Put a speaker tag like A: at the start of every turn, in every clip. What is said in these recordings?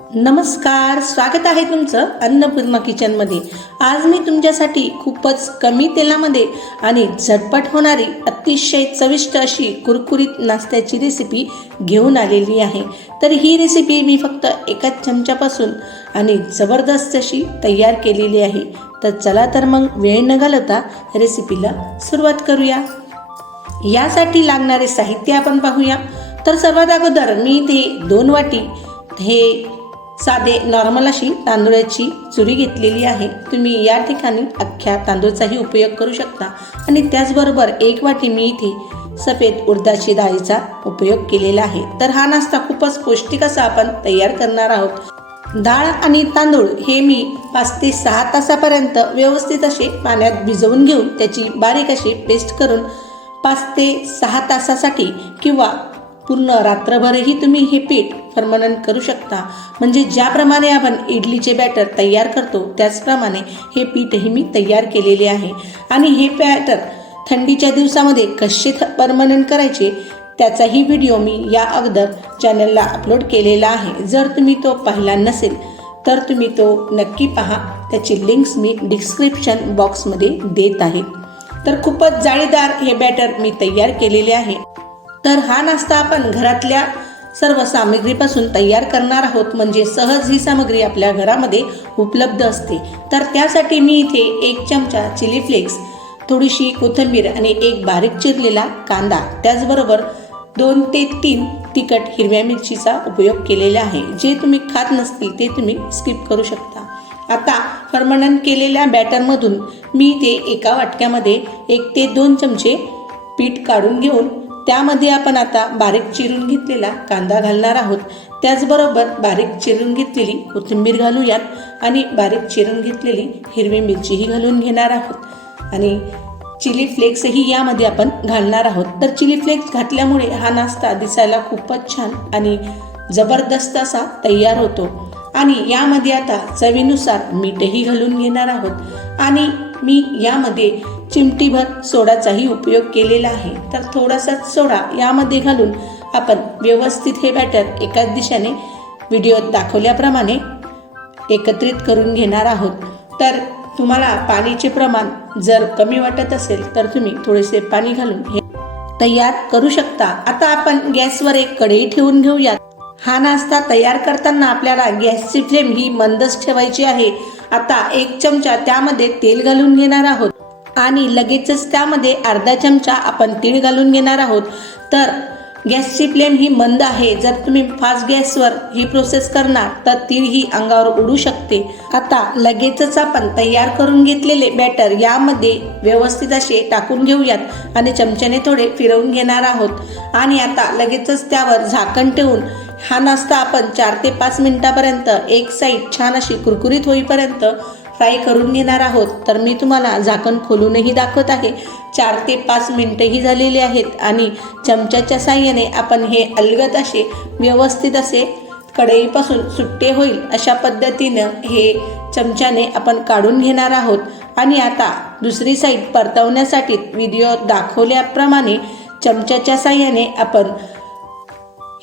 A: नमस्कार स्वागत आहे तुमचं अन्नपूर्णा किचनमध्ये आज मी तुमच्यासाठी खूपच कमी तेलामध्ये आणि झटपट होणारी अतिशय चविष्ट अशी कुरकुरीत नाश्त्याची रेसिपी घेऊन आलेली आहे. तर ही रेसिपी मी फक्त एकाच चमच्यापासून आणि जबरदस्त अशी तयार केलेली आहे. तर चला तर मग वेळ न घालवता रेसिपीला सुरुवात करूया. यासाठी लागणारे साहित्य आपण पाहूया. तर सर्वात अगोदर मी ते दोन वाटी हे साधे नॉर्मल अशी तांदूळाची चुरी घेतलेली आहे. तुम्ही या ठिकाणी अख्ख्या तांदूळचाही उपयोग करू शकता. आणि त्याचबरोबर एक वाटी मी इथे सफेद उडदाची डाळीचा उपयोग केलेला आहे. तर हा नाश्ता खूपच पौष्टिक असा आपण तयार करणार आहोत. डाळ आणि तांदूळ हे मी पाच ते सहा तासापर्यंत व्यवस्थित असे पाण्यात भिजवून घेऊन त्याची बारीक अशी पेस्ट करून पाच ते सहा तासासाठी किंवा पूर्ण रात्रभरही तुम्ही हे पीठ फर्मनन करू शकता. म्हणजे ज्याप्रमाणे आपण इडलीचे बॅटर तयार करतो त्याचप्रमाणे हे पीठही मी तयार केलेले आहे. आणि हे बॅटर थंडीच्या दिवसामध्ये कसे परमनंट करायचे त्याचाही व्हिडिओ मी या अगोदर चॅनलला अपलोड केलेला आहे. जर तुम्ही तो पाहिला नसेल तर तुम्ही तो नक्की पहा. त्याची लिंक्स मी डिस्क्रिप्शन बॉक्समध्ये देत आहे. तर खूपच जाळीदार हे बॅटर मी तयार केलेले आहे. तर हा नाश्ता आपण घरातल्या सर्व सामग्रीपासून तयार करणार आहोत. म्हणजे सहज ही सामग्री आपल्या घरामध्ये उपलब्ध असते. तर त्यासाठी मी इथे एक चमचा चिली फ्लेक्स थोडीशी कोथिंबीर आणि एक बारीक चिरलेला कांदा त्याचबरोबर दोन ते तीन तिखट हिरव्या मिरचीचा उपयोग केलेला आहे. जे तुम्ही खात नसतील ते तुम्ही स्किप करू शकता. आता फर्मनंट केलेल्या बॅटरमधून मी ते एका वाटक्यामध्ये एक ते दोन चमचे पीठ काढून घेऊन त्यामध्ये आपण आता बारीक चिरून घेतलेला कांदा घालणार आहोत. त्याचबरोबर बारीक चिरून घेतलेली कोथिंबीर घालूयात आणि बारीक चिरून घेतलेली हिरवी मिरचीही घालून घेणार आहोत. आणि चिली फ्लेक्सही यामध्ये आपण घालणार आहोत. तर चिली फ्लेक्स घातल्यामुळे हा नाश्ता दिसायला खूपच छान आणि जबरदस्त असा तयार होतो. आणि यामध्ये आता चवीनुसार मीठही घालून घेणार आहोत. आणि मी यामध्ये चिमटीभर सोडाचाही उपयोग केलेला आहे. तर थोडासा सोडा यामध्ये घालून आपण व्यवस्थित हे बॅटर एकाच दिशेने व्हिडिओत दाखवल्याप्रमाणे एकत्रित करून घेणार आहोत. तर तुम्हाला पाणीचे प्रमाण जर कमी वाटत असेल तर तुम्ही थोडेसे पाणी घालून हे तयार करू शकता. आता आपण गॅसवर एक कढई ठेवून घेऊयात. हा नाश्ता तयार करताना आपल्याला गॅसची फ्लेम ही मंदच ठेवायची आहे. आता एक चमचा त्यामध्ये तेल घालून घेणार आहोत. आणि लगेचच त्यामध्ये अर्धा चमचा आपण तीळ घालून घेणार आहोत. तर गॅसची फ्लेम ही मंद आहे. जर तुम्ही फास्ट गॅसवर ही प्रोसेस करणार तर तीळ ही अंगावर उडू शकते. आता लगेचच आपण तयार करून घेतलेले बॅटर यामध्ये व्यवस्थित असे टाकून घेऊयात आणि चमच्याने थोडे फिरवून घेणार आहोत. आणि आता लगेचच त्यावर झाकण ठेवून हा नाश्ता आपण चार ते पाच मिनिटापर्यंत एक साईड छान अशी कुरकुरीत होईपर्यंत फ्राय करून घेणार आहोत. तर मी तुम्हाला झाकण खोलूनही दाखवत आहे. चार ते पाच मिनटंही झालेली आहेत आणि चमच्याच्या साह्याने आपण हे अलगत असे व्यवस्थित असे कढईपासून सुट्टे होईल अशा पद्धतीनं हे चमच्याने आपण काढून घेणार आहोत. आणि आता दुसरी साईड परतवण्यासाठी व्हिडिओ दाखवल्याप्रमाणे चमच्याच्या साह्याने आपण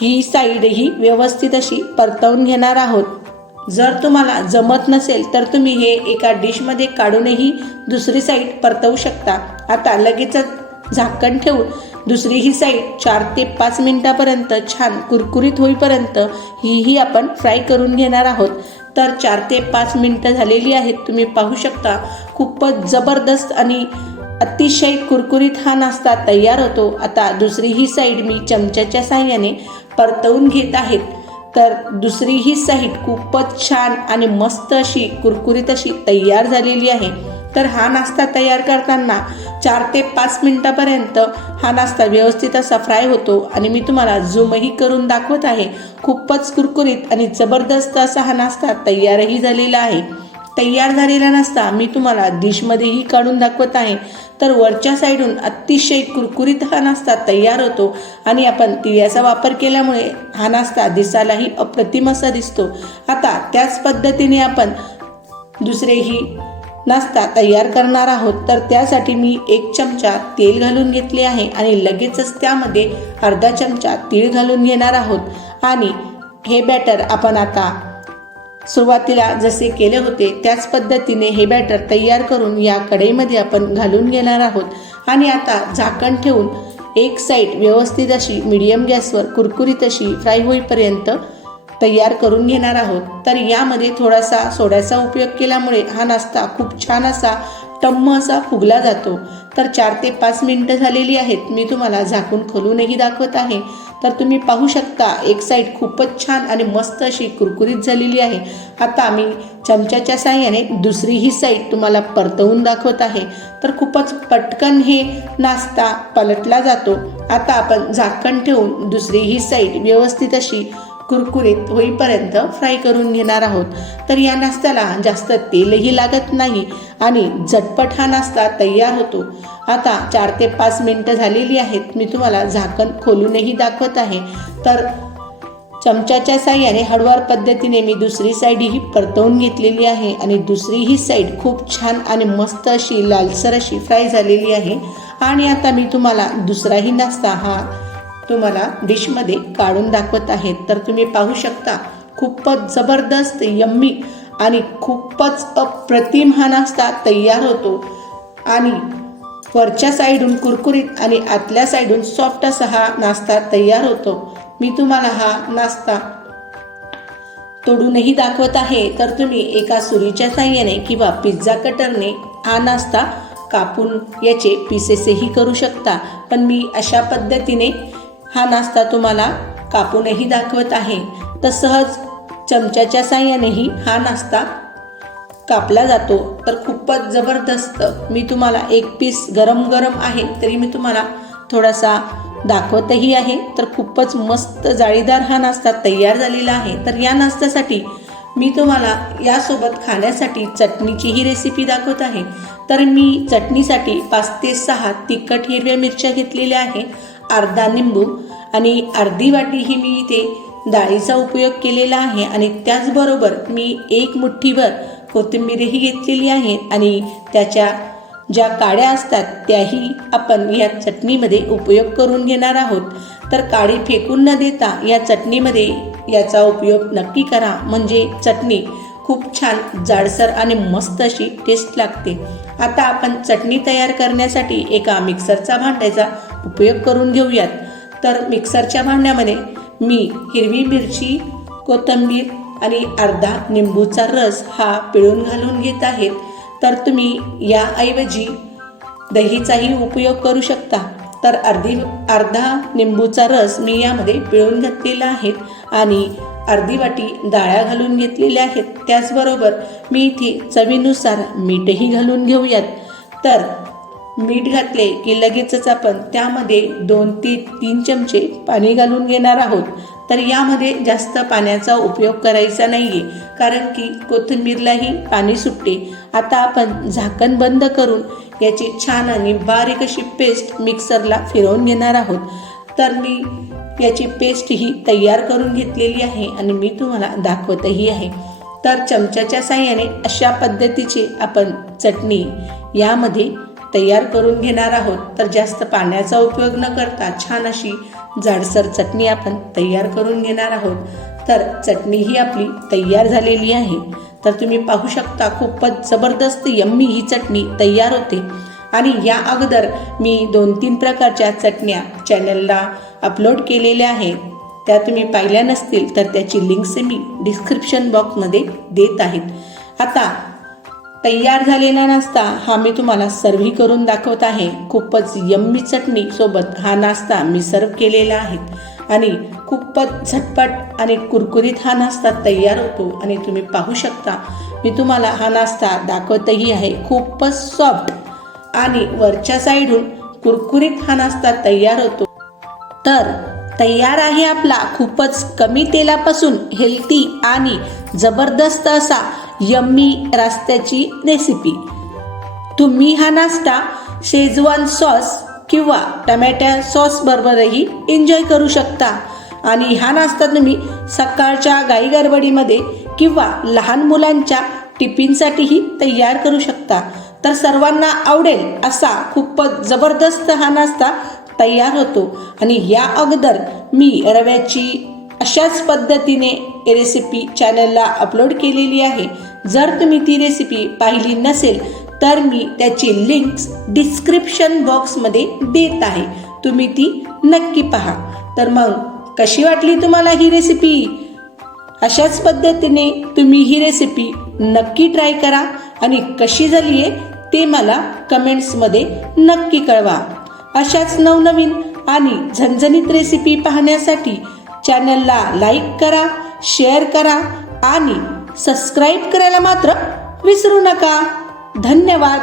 A: ही साईडही व्यवस्थित अशी परतवून घेणार आहोत. जर तुम्हाला जमत नसेल तर तुम्ही हे एका डिशमध्ये काढूनही दुसरी साईड परतवू शकता. आता लगेचच झाकण ठेवून दुसरी ही साईड चार ते पाच मिनटापर्यंत छान कुरकुरीत होईपर्यंत हीही आपण फ्राय करून घेणार आहोत. तर चार ते पाच मिनटं झालेली आहेत तुम्ही पाहू शकता. खूपच जबरदस्त आणि अतिशय कुरकुरीत हा नाश्ता तयार होतो. आता दुसरी ही साईड मी चमच्याच्या साह्याने परतवून घेत आहेत. तर दुसरी ही साईट खूपच छान आणि मस्त अशी कुरकुरीत अशी तयार झालेली आहे. तर हा नाश्ता तयार करताना चार ते पाच मिनटापर्यंत हा नाश्ता व्यवस्थित असा फ्राय होतो आणि मी तुम्हाला झूमही करून दाखवत आहे. खूपच कुरकुरीत आणि जबरदस्त असा हा नाश्ता तयारही झालेला आहे. तयार झालेला नसता. मी तुम्हाला डिशमध्येही काढून दाखवत आहे. तर वरच्या साईडून अतिशय कुरकुरीत हा नाश्ता तयार होतो आणि आपण तिळ्याचा वापर केल्यामुळे हा नाश्ता दिसायलाही अप्रतिम असा दिसतो. आता त्याच पद्धतीने आपण दुसरेही नाश्ता तयार करणार आहोत. तर त्यासाठी मी एक चमचा तेल घालून घेतले आहे आणि लगेचच त्यामध्ये अर्धा चमचा तीळ घालून घेणार आहोत. आणि हे बॅटर आपण आता सुरुवातीला जसे केले होते त्याच पद्धतीने हे बॅटर तयार करून या कढईमध्ये आपण घालून घेणार आहोत. आणि आता झाकण ठेवून एक साईड व्यवस्थित अशी मिडियम गॅसवर कुरकुरीत अशी फ्राय होईपर्यंत तयार करून घेणार आहोत. तर यामध्ये थोडासा सोड्याचा उपयोग केल्यामुळे हा नाश्ता खूप छान असा टम्म असा फुगला जातो. तर चार ते पाच मिनटं झालेली आहेत. मी तुम्हाला झाकून खोलूनही दाखवत आहे. तर तुम्ही पाहू शकता एक साईड खूपच छान आणि मस्त अशी कुरकुरीत झालेली आहे. आता मी चमच्याच्या साह्याने दुसरी ही साईड तुम्हाला परतवून दाखवत आहे. तर खूपच पटकन हे नाश्ता पलटला जातो. आता आपण झाकण ठेवून दुसरी ही साईड व्यवस्थित अशी कुरकुरीत होईपर्यंत फ्राय करून घेणार आहोत. तर या नाश्त्याला जास्त तेलही लागत नाही आणि झटपट हा नाश्ता तयार होतो. आता चार ते पाच मिनटं झालेली आहेत. मी तुम्हाला झाकण खोलूनही दाखवत आहे. तर चमच्याच्या साह्याने हळूवार पद्धतीने मी दुसरी साईड ही परतवून घेतलेली आहे आणि दुसरी ही साईड खूप छान आणि मस्त अशी लालसर अशी फ्राय झालेली आहे. आणि आता मी तुम्हाला दुसराही नाश्ता हा तुम्हाला डिशमध्ये काढून दाखवत आहे तर तुम्ही पाहू शकता खूपच जबरदस्त यम्मी आणि खूपच अप्रतिम हा नाश्ता तयार होतो. आणि वरच्या साईडून कुरकुरीत आणि आतल्या साईडून सॉफ्ट असा हा नाश्ता तयार होतो. मी तुम्हाला हा नाश्ता तोडूनही दाखवत आहे. तर तुम्ही एका सुरीच्या साह्याने किंवा पिझ्झा कटरने हा नाश्ता कापून याचे पीसेसही करू शकता. पण मी अशा पद्धतीने हा नाश्ता तुम्हाला कापूनही दाखवत आहे. तर सहज चमच्याच्या साह्यानेही हा नाश्ता कापला जातो. तर खूपच जबरदस्त. मी तुम्हाला एक पीस गरम गरम आहे तरी मी तुम्हाला थोडासा दाखवतही आहे. तर खूपच मस्त जाळीदार हा नाश्ता तयार झालेला आहे. तर या नाश्त्यासाठी मी तुम्हाला यासोबत खाण्यासाठी चटणीचीही रेसिपी दाखवत आहे. तर मी चटणीसाठी पाच ते सहा तिखट हिरव्या मिरच्या घेतलेल्या आहे. अर्धा निंबू आणि अर्धी वाटी ही मी इथे डाळीचा उपयोग केलेला आहे आणि त्याचबरोबर मी एक मुठ्ठीभर कोथिंबीरही घेतलेली आहे आणि त्याच्या ज्या काड्या असतात त्याही आपण या चटणीमध्ये उपयोग करून घेणार आहोत. तर काडी फेकून न देता या चटणीमध्ये याचा उपयोग नक्की करा. म्हणजे चटणी खूप छान जाडसर आणि मस्त अशी टेस्ट लागते. आता आपण चटणी तयार करण्यासाठी एका मिक्सरचा भांड्याचा उपयोग करून घेऊयात. तर मिक्सरच्या भांड्यामध्ये मी हिरवी मिरची कोथिंबीर आणि अर्धा निंबूचा रस हा पिळून घालून घेत आहेत तर तुम्ही याऐवजी दहीचाही उपयोग करू शकता. तर अर्धी अर्धा निंबूचा रस मी यामध्ये पिळून घातलेला आहे आणि अर्धी वाटी डाळ्या घालून घेतलेल्या आहेत. त्याचबरोबर मी इथे चवीनुसार मीठही घालून घेऊयात. तर मीठ घातले की लगेचच आपण त्यामध्ये दोन ते तीन चमचे पाणी घालून घेणार आहोत. तर यामध्ये जास्त पाण्याचा उपयोग करायचा नाही आहे कारण की कोथिंबीरलाही पाणी सुटते. आता आपण झाकण बंद करून याची छान आणि बारीक अशी पेस्ट मिक्सरला फिरवून घेणार आहोत. तर मी याची पेस्ट ही तयार करून घेतलेली आहे आणि मी तुम्हाला दाखवतही आहे. तर चमच्याच्या साह्याने अशा पद्धतीची आपण चटणी यामध्ये तयार करून घेणार आहोत तर जास्त पाण्याचा उपयोग न करता छान अशी जाडसर चटणी आपण तयार करून घेणार आहोत. तर चटणी ही आपली तयार झालेली आहे. तर तुम्ही पाहू शकता खूपच जबरदस्त यम्मी ही चटणी तयार होते. आणि या अगोदर मी दोन तीन प्रकारच्या चटण्या चॅनलला अपलोड केलेल्या आहेत. त्या तुम्ही पाहिल्या नसतील तर त्याची लिंक्स मी डिस्क्रिप्शन बॉक्समध्ये देत आहेत आता तयार झालेला नाश्ता हा मी तुम्हाला सर्व्ह करून दाखवत आहे. खूपच यम्मी चटणी सोबत हा नाश्ता मी सर्व केलेला आहे. आणि खूपच झटपट आणि कुरकुरीत हा नाश्ता तयार होतो आणि तुम्ही पाहू शकता मी तुम्हाला हा नाश्ता दाखवतही आहे. खूपच सॉफ्ट आणि वरच्या साईडून कुरकुरीत हा नाश्ता तयार होतो. तर तयार आहे आपला खूपच कमी तेलापासून हेल्दी आणि जबरदस्त असा यम्मी रास्त्याची रेसिपी तुम्ही हा नाश्ता शेजवान सॉस किंवा टमॅटो सॉस बरोबरही एन्जॉय करू शकता. आणि हा नाश्ता तुम्ही सकाळच्या गाई गडबडीमध्ये किंवा लहान मुलांच्या टिफिनसाठीही तयार करू शकता. तर सर्वांना आवडेल असा खूपच जबरदस्त हा नाश्ता तयार होतो. आणि या अगोदर मी रव्याची अशाच पद्धतीने रेसिपी चॅनलला अपलोड केलेली आहे. जर तुम्ही ती रेसिपी पाहिली नसेल तर मी त्याची लिंक्स डिस्क्रिप्शन बॉक्समध्ये देत आहे. तुम्ही ती नक्की पहा. तर मग कशी वाटली तुम्हाला ही रेसिपी? अशाच पद्धतीने तुम्ही ही रेसिपी नक्की ट्राय करा आणि कशी झाली आहे ते मला कमेंट्समध्ये नक्की कळवा. अशाच नवनवीन आणि झणझणीत रेसिपी पाहण्यासाठी चॅनलला लाईक करा शेअर करा आणि सबस्क्राईब करायला मात्र विसरू नका. धन्यवाद.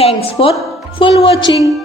A: Thanks for full watching